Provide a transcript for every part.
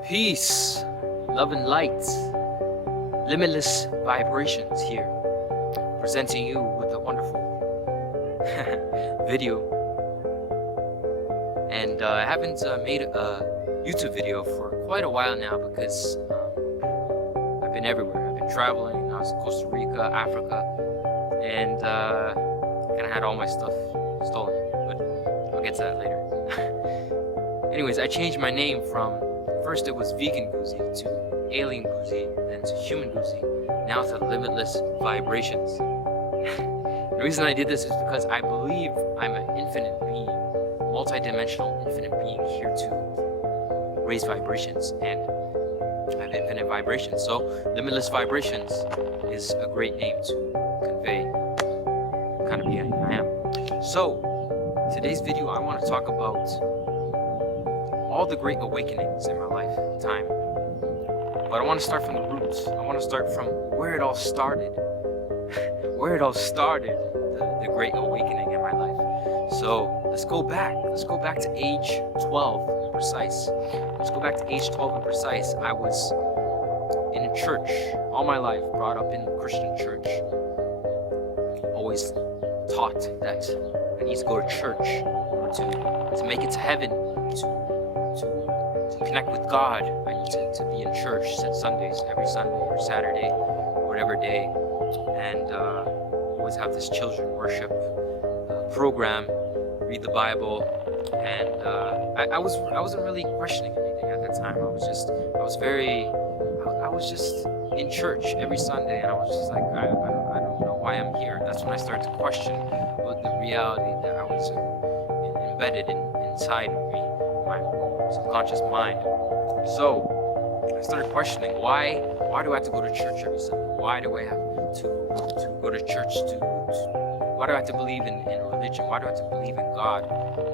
Peace, love and light, limitless vibrations here, presenting you with a wonderful video. And I haven't made a YouTube video for quite a while now because I've been everywhere. I've been traveling. I was in Costa Rica, Africa, and kind of had all my stuff stolen, but I'll get to that later. Anyways, I changed my name from, first it was Vegan Guzi to Alien Guzi, then to Human Guzi, now to Limitless Vibrations. The reason I did this is because I believe I'm an infinite being, multi-dimensional infinite being here to raise vibrations, and I have infinite vibrations. So Limitless Vibrations is a great name to convey the kind of being I am. So today's video, I want to talk about all the great awakenings in my lifetime. But I want to start from the roots. I want to start from where it all started. Where it all started, the great awakening in my life. So let's go back. Let's go back to age 12 and precise. Let's go back to age 12 and precise. I was in a church all my life, brought up in a Christian church. Always taught that I need to go to church in order to make it to heaven, to connect with God. I need to be in church Sundays, every Sunday or Saturday, whatever day, and always have this children worship program, read the Bible, and I wasn't really questioning anything at that time. I was just in church every Sunday, and I was just like, I don't know why I'm here. That's when I started to question what the reality that I was embedded inside of me, my subconscious mind. So I started questioning, why do I have to go to church every Sunday? Why do I have to go to church why do I have to believe in religion? Why do I have to believe in God?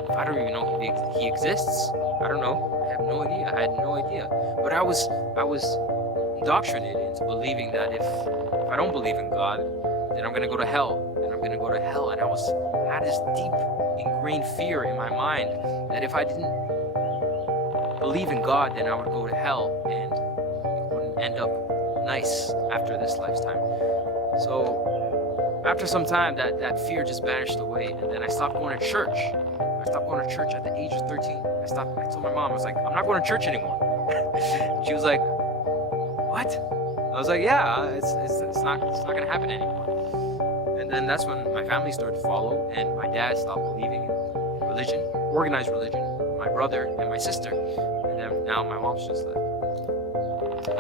If I don't even know if he exists, I don't know. I have no idea. I had no idea. But I was indoctrinated into believing that if I don't believe in God, then I'm gonna go to hell. And I'm gonna go to hell. And I had this deep ingrained fear in my mind that if I didn't believe in God, then I would go to hell and it wouldn't end up nice after this lifetime. So after some time, that fear just vanished away, and then I stopped going to church. I stopped going to church at the age of 13. I told my mom, I was like, I'm not going to church anymore. She was like, what? I was like, yeah, it's not gonna happen anymore. And then that's when my family started to follow, and my dad stopped believing in religion, organized religion, my brother and my sister, and then now my mom's just left.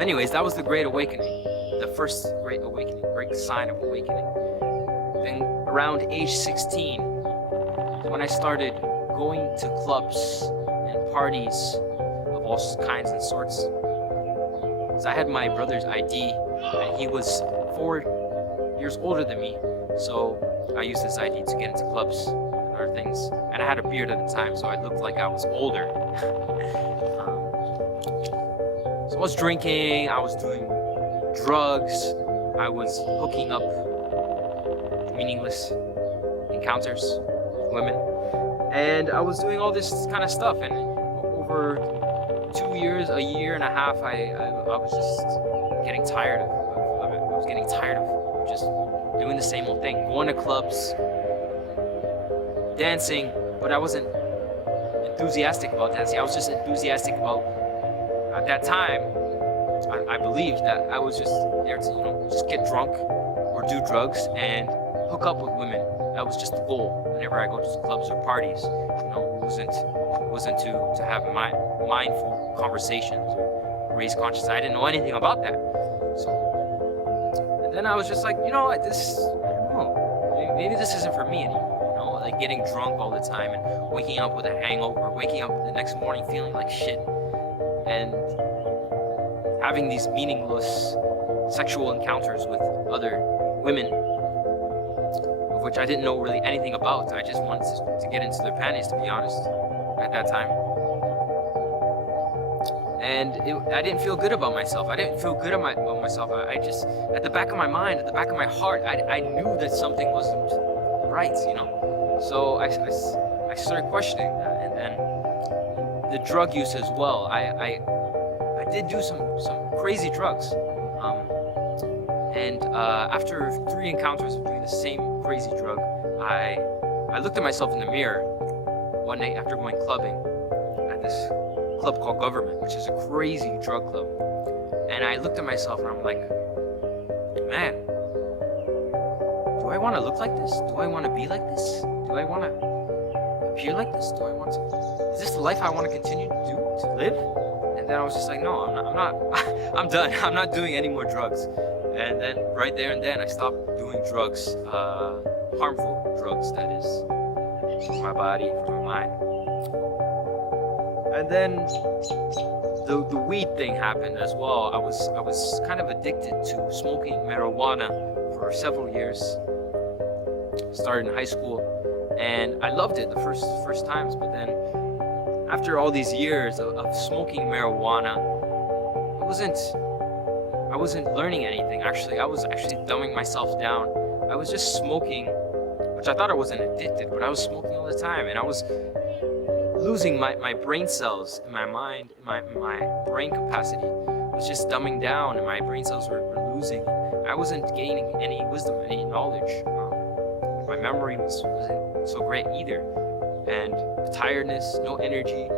Anyways, that was the Great Awakening, the first Great Awakening, great sign of awakening. Then around age 16, when I started going to clubs and parties of all kinds and sorts. Because I had my brother's ID, and he was 4 years older than me, so I used this ID to get into clubs and other things. And I had a beard at the time, so I looked like I was older. So I was drinking, I was doing drugs, I was hooking up meaningless encounters with women, and I was doing all this kind of stuff. And over 2 years, a year and a half, I was just getting tired of it. I was getting tired of just doing the same old thing, going to clubs, dancing, but I wasn't enthusiastic about dancing. I was just enthusiastic about, at that time, I believed that I was just there to, just get drunk or do drugs and hook up with women. That was just the goal. Whenever I go to clubs or parties, it wasn't to have mindful conversations or raise consciousness. I didn't know anything about that. So, and then I was just like, I don't know, maybe this isn't for me anymore. Like getting drunk all the time and waking up with a hangover, waking up the next morning feeling like shit, and having these meaningless sexual encounters with other women, of which I didn't know really anything about. I just wanted to get into their panties, to be honest, at that time. And I didn't feel good about myself. I didn't feel good about myself. I just, at the back of my mind, at the back of my heart, I knew that something wasn't right, So I started questioning that, and then the drug use as well. I did do some crazy drugs. And after 3 encounters of doing the same crazy drug, I looked at myself in the mirror one night after going clubbing at this club called Government, which is a crazy drug club. And I looked at myself and I'm like, man, do I want to look like this? Do I want to be like this? Do I want to appear like this? Is this the life I want to continue to live? And then I was just like, no, I'm not, I'm done. I'm not doing any more drugs. And then right there and then I stopped doing drugs, harmful drugs, that is, for my body, for my mind. And then the weed thing happened as well. I was kind of addicted to smoking marijuana for several years. Started in high school, and I loved it the first times. But then, after all these years of smoking marijuana, I wasn't learning anything. Actually, I was actually dumbing myself down. I was just smoking, which I thought I wasn't addicted, but I was smoking all the time, and I was losing my brain cells in my mind. My brain capacity was just dumbing down, and my brain cells were losing. I wasn't gaining any wisdom, any knowledge. My memory wasn't so great either, and tiredness, no energy.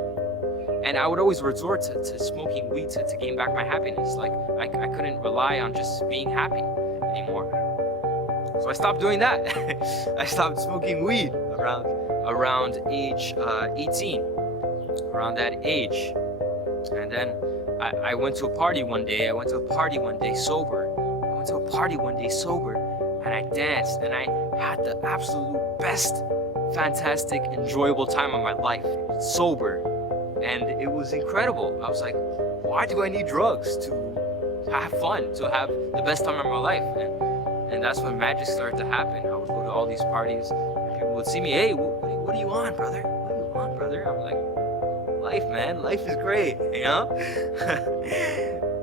And I would always resort to smoking weed to gain back my happiness. Like I couldn't rely on just being happy anymore. So I stopped doing that. I stopped smoking weed around age 18, around that age. And then I went to a party one day. Sober. And I danced, and I had the absolute best, fantastic, enjoyable time of my life, sober. And it was incredible. I was like, why do I need drugs to have fun, to have the best time of my life? And that's when magic started to happen. I would go to all these parties, and people would see me, hey, what are you on, brother? What are you on, brother? I'm like, life, man. Life is great, you know?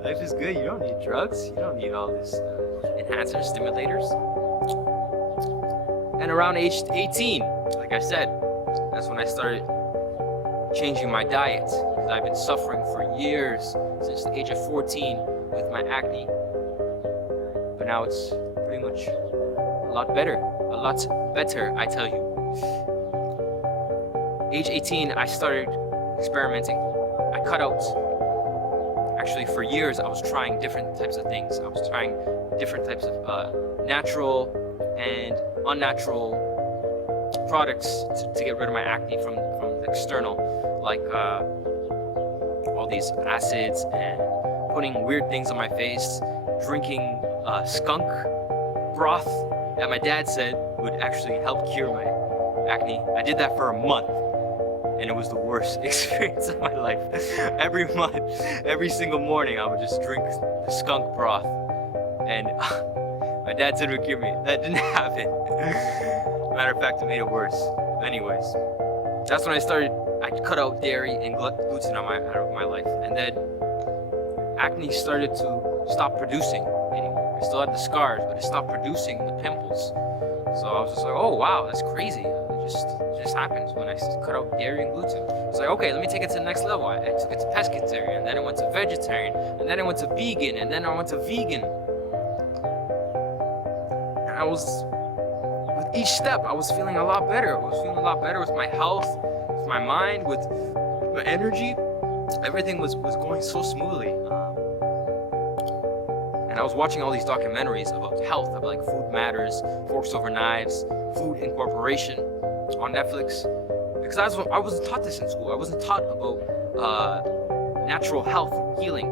Life is good. You don't need drugs. You don't need all this enhancers, stimulators. And around age 18, like I said, that's when I started changing my diet, because I've been suffering for years, since the age of 14 with my acne. But now it's pretty much a lot better, I tell you. Age 18, I started experimenting. I cut out. Actually, for years, I was trying different types of things. I was trying different types of natural and unnatural products to get rid of my acne from the external, like all these acids and putting weird things on my face, drinking skunk broth that my dad said would actually help cure my acne. I did that for a month, and it was the worst experience of my life. Every month, every single morning, I would just drink the skunk broth, and my dad said it would cure me. That didn't happen. Matter of fact, it made it worse. Anyways, that's when I cut out dairy and gluten out of my life, and then acne started to stop producing anymore. I still had the scars, but it stopped producing the pimples. So I was just like, oh wow, that's crazy. It just happens when I cut out dairy and gluten. It's like, okay, let me take it to the next level. I took it to pescatarian, then I went to vegetarian, and then I went to vegan, and then I went to vegan. And with each step, I was feeling a lot better. I was feeling a lot better with my health, with my mind, with my energy. Everything was going so smoothly. And I was watching all these documentaries about health, about like Food Matters, Forks Over Knives, Food Incorporation on Netflix. Because I wasn't taught this in school. I wasn't taught about natural health healing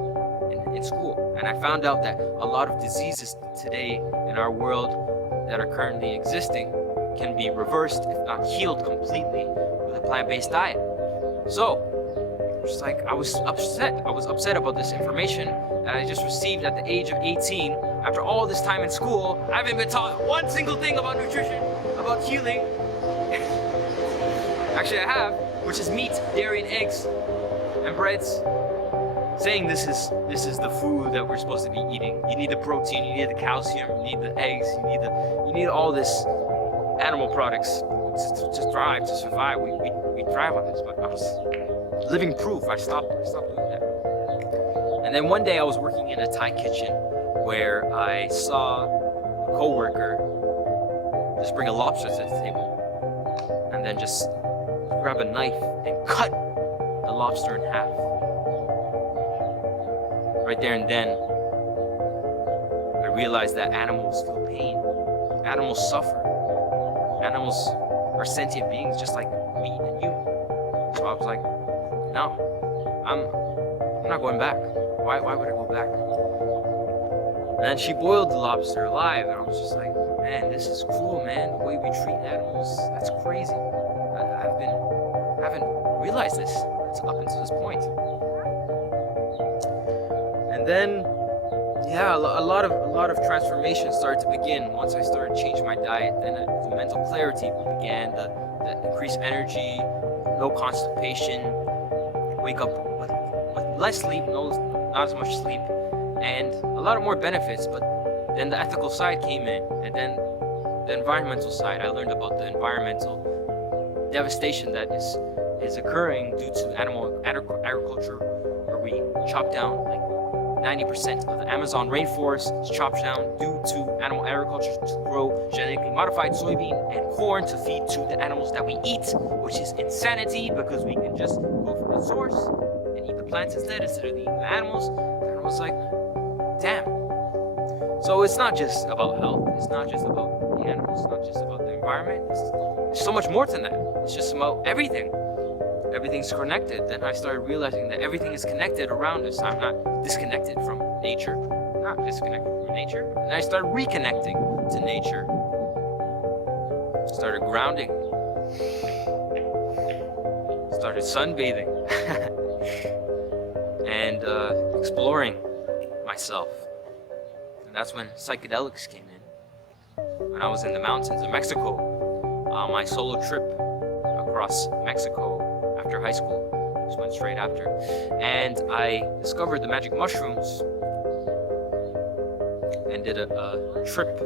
in school. And I found out that a lot of diseases today in our world that are currently existing can be reversed, if not healed completely, with a plant-based diet. So, just like I was upset about this information that I just received at the age of 18. After all this time in school, I haven't been taught one single thing about nutrition, about healing. Actually, I have, which is meat, dairy, and eggs, and breads. Saying this is the food that we're supposed to be eating. You need the protein, you need the calcium, you need the eggs, you need all this animal products to thrive, to survive. We thrive on this, but I was living proof. I stopped doing that. And And then one day I was working in a Thai kitchen where I saw a coworker just bring a lobster to the table and then just grab a knife and cut the lobster in half. Right there and then, I realized that animals feel pain. Animals suffer. Animals are sentient beings just like me and you. So I was like, no, I'm not going back. Why would I go back? And then she boiled the lobster alive, and I was just like, man, this is cruel, man. The way we treat animals, that's crazy. I haven't realized this up until this point. And then, yeah, a lot of transformation started to begin once I started changing my diet. Then the mental clarity began, the increased energy, no constipation, wake up with less sleep, not as much sleep, and a lot of more benefits. But then the ethical side came in, and then the environmental side. I learned about the environmental devastation that is occurring due to animal agriculture, where we chop down like 90% of the Amazon rainforest is chopped down due to animal agriculture to grow genetically modified soybean and corn to feed to the animals that we eat, which is insanity because we can just go from the source and eat the plants instead of eating the animals. And I was like, damn. So it's not just about health, it's not just about the animals, it's not just about the environment, it's so much more than that. It's just about everything. Everything's connected. Then I started realizing that everything is connected around us. I'm not disconnected from nature. I'm not disconnected from nature. And I started reconnecting to nature. Started grounding. Started sunbathing. And exploring myself. And that's when psychedelics came in. When I was in the mountains of Mexico, on my solo trip across Mexico, after high school, just went straight after, and I discovered the magic mushrooms and did a trip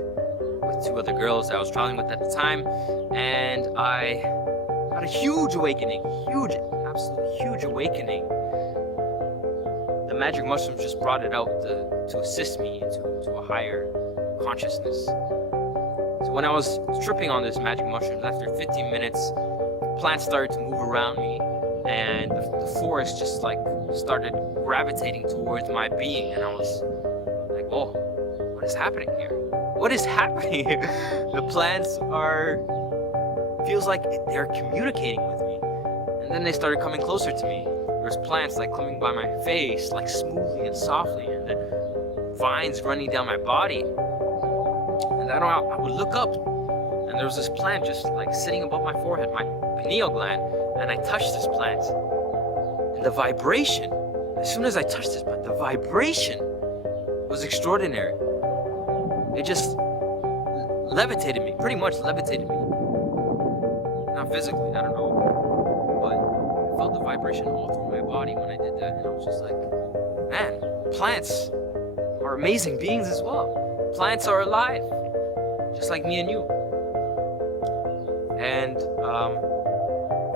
with two other girls I was traveling with at the time, and I had a huge awakening, absolutely huge awakening. The magic mushrooms just brought it out to assist me to a higher consciousness. So when I was tripping on this magic mushrooms, after 15 minutes, plants started to move around me, and the forest just like started gravitating towards my being, and I was like, whoa, what is happening here? What is happening here? The plants feels like they're communicating with me. And then they started coming closer to me. There's plants like coming by my face, like smoothly and softly, and then vines running down my body. And I would look up, and there was this plant just like sitting above my forehead, my pineal gland, and I touched this plant. And the vibration, as soon as I touched this plant, the vibration was extraordinary. It just levitated me, pretty much levitated me. Not physically, I don't know, but I felt the vibration all through my body when I did that, and I was just like, man, plants are amazing beings as well. Plants are alive, just like me and you. And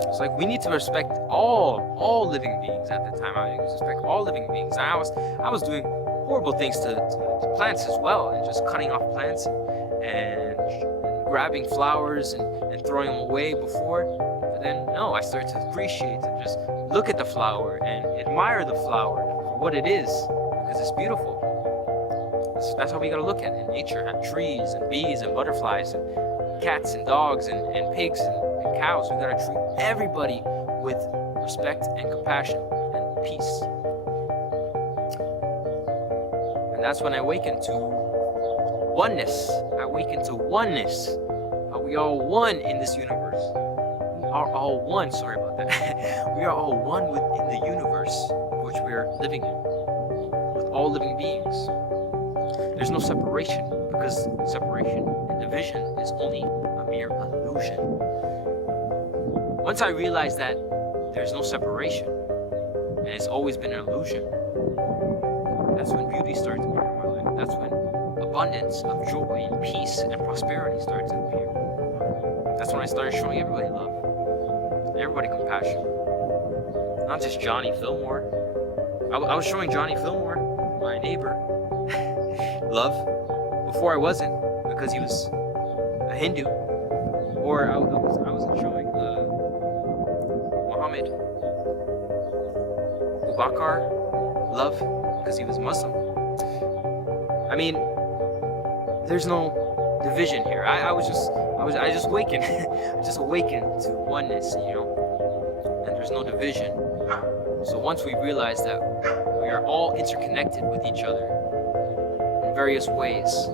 it's like we need to respect all living beings. At the time, I respect all living beings. And I was doing horrible things to plants as well, and just cutting off plants and grabbing flowers and throwing them away before. But then no, I started to appreciate and just look at the flower and admire the flower for what it is, because it's beautiful. That's how we gotta look at it in nature, at trees and bees and butterflies and cats and dogs and pigs and cows. We gotta treat everybody with respect and compassion and peace. And that's when I awakened to oneness. I awakened to oneness. We are all one in this universe. We are all one, sorry about that. We are all one within the universe which we are living in, with all living beings. There's no separation, because separation and division is only a mere illusion. Once I realized that there's no separation, and it's always been an illusion, that's when beauty started to appear in my life. That's when abundance of joy and peace and prosperity started to appear. That's when I started showing everybody love, everybody compassion. Not just Johnny Fillmore. I was showing Johnny Fillmore my neighbor love. Before I wasn't, because he was a Hindu. Or I wasn't showing Muhammad Bakar love because he was Muslim. I mean, there's no division here. I just awakened. I just awakened to oneness, and there's no division. So once we realize that we are all interconnected with each other in various ways,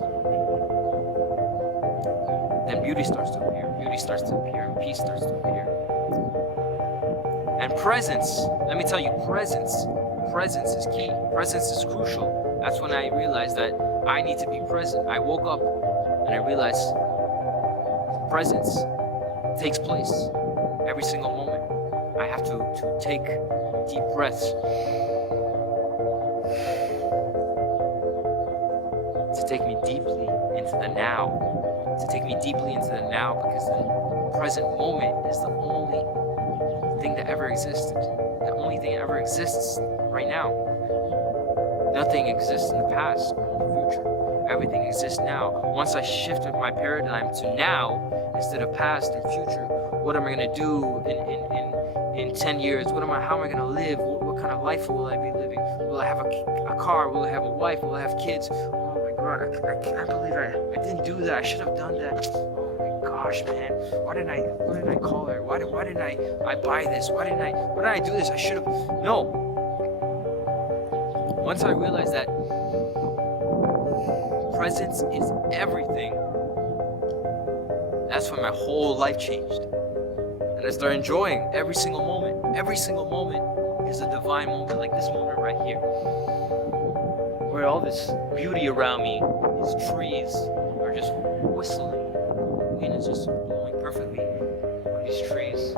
then beauty starts to appear. Beauty starts to appear, and peace starts to appear. And presence, let me tell you, presence is key. Presence is crucial. That's when I realized that I need to be present. I woke up and I realized presence takes place every single moment. I have to take deep breaths to take me deeply into the now. Because the present moment is the only thing that ever existed. The only thing that ever exists right now. Nothing exists in the past or the future. Everything exists now. Once I shifted my paradigm to now instead of past and future, what am I gonna do in 10 years? How am I gonna live? What kind of life will I be living? Will I have a car? Will I have a wife? Will I have kids? Oh my God, I can't believe I didn't do that. I should have done that. Oh my gosh, man. Why didn't I call her? Why didn't I buy this? Why didn't I do this? I should have. No. Once I realized that presence is everything, that's when my whole life changed. And I started enjoying every single moment. Every single moment is a divine moment, like this moment right here. Where all this beauty around me, these trees are just whistling. The wind is just blowing perfectly on these trees.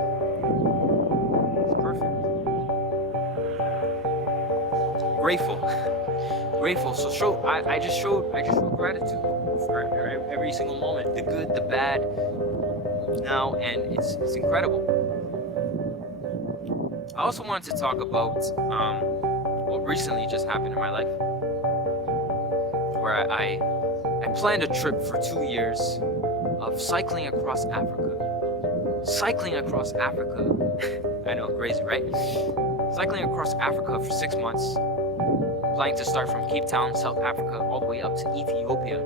It's perfect. Grateful. So I just showed gratitude for every single moment, the good, the bad, now, and it's incredible. I also wanted to talk about what recently just happened in my life, where I planned a trip for 2 years of cycling across Africa. I know, crazy, right? Cycling across Africa for 6 months, planning to start from Cape Town, South Africa, all the way up to Ethiopia.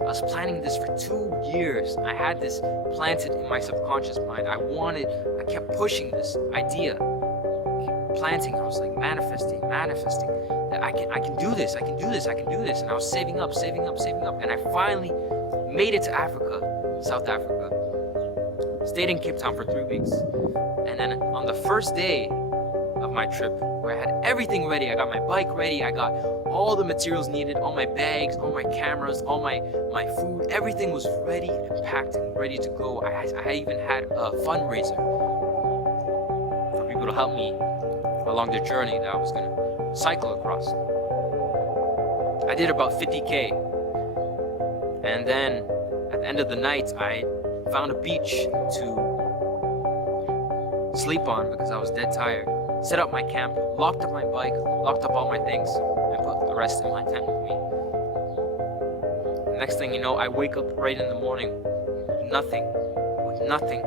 I was planning this for 2 years. I had this planted in my subconscious mind. I kept pushing this idea, planting. I was like manifesting, that I can do this. And I was saving up. And I finally made it to Africa, South Africa. Stayed in Cape Town for 3 weeks. And then on the first day of my trip, where I had everything ready, I got my bike ready, I got all the materials needed, all my bags, all my cameras, all my food, everything was ready and packed and ready to go. I even had a fundraiser for people to help me along the journey that I was gonna cycle across. I did about 50K, and then at the end of the night, I found a beach to sleep on because I was dead tired. Set up my camp, locked up my bike, locked up all my things, and put the rest in my tent with me. The next thing you know, I wake up right in the morning with nothing,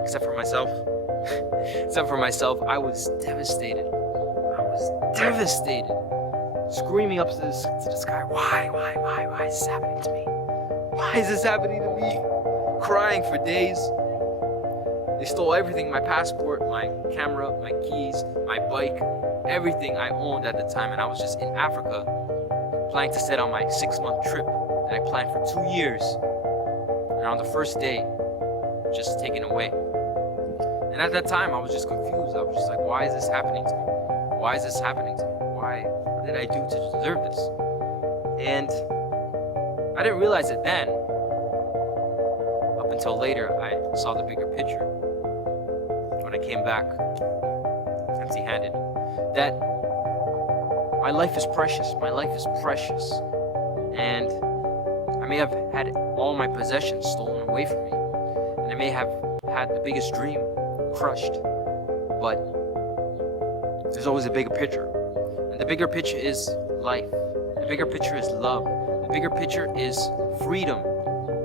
except for myself. I was devastated. Screaming up to the sky, why is this happening to me? Why is this happening to me? Crying for days. They stole everything, my passport, my camera, my keys, my bike, everything I owned at the time. And I was just in Africa, planning to set on my 6-month trip that I planned for 2 years. And on the first day, just taken away. And at that time, I was just confused. I was just like, why is this happening to me? What did I do to deserve this? And I didn't realize it then. Up until later, I saw the bigger picture. When I came back empty-handed, that my life is precious. And I may have had all my possessions stolen away from me. And I may have had the biggest dream crushed. But there's always a bigger picture. And the bigger picture is life. The bigger picture is love. The bigger picture is freedom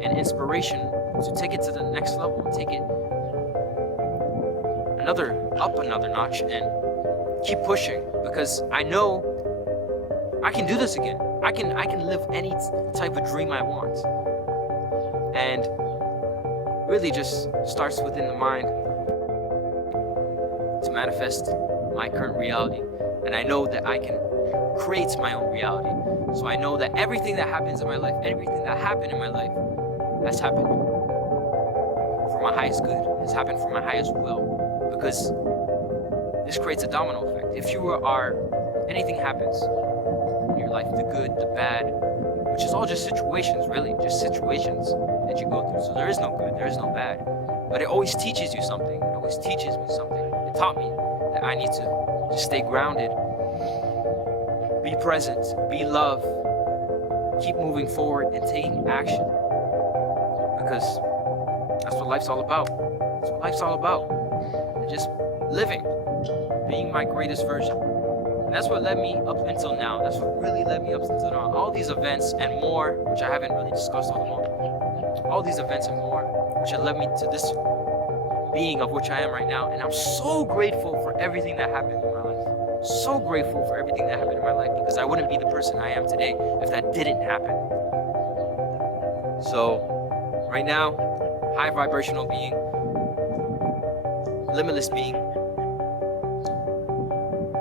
and inspiration to take it to the next level, take it another notch, and keep pushing, because I know I can do this again. I can live any type of dream I want. And really just starts within the mind to manifest my current reality. And I know that I can create my own reality. So I know that everything that happens in my life, everything that happened in my life has happened for my highest good, has happened for my highest will. Because this creates a domino effect. If you are, anything happens in your life, the good, the bad, which is all just situations, really, just situations that you go through. So there is no good, there is no bad. But it always teaches you something. It always teaches me something. It taught me that I need to just stay grounded, be present, be love, keep moving forward and taking action. Because that's what life's all about. That's what life's all about. And just living, being my greatest version. And that's what led me up until now. That's what really led me up until now. All these events and more, which I haven't really discussed all of them. All these events and more, which have led me to this being of which I am right now. And I'm so grateful for everything that happened in my life. So grateful for everything that happened in my life, because I wouldn't be the person I am today if that didn't happen. So right now, high vibrational being, limitless being,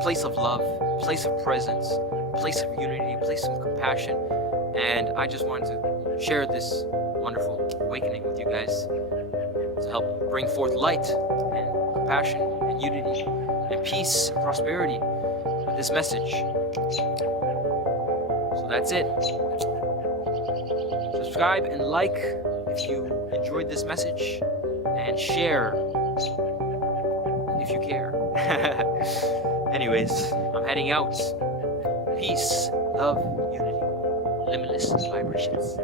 place of love, place of presence, place of unity, place of compassion. And I just wanted to share this wonderful awakening with you guys to help bring forth light and compassion and unity and peace and prosperity with this message. So that's it. Subscribe and like if you enjoyed this message, and share if you care. Anyways, I'm heading out. Peace, love, unity, limitless vibrations.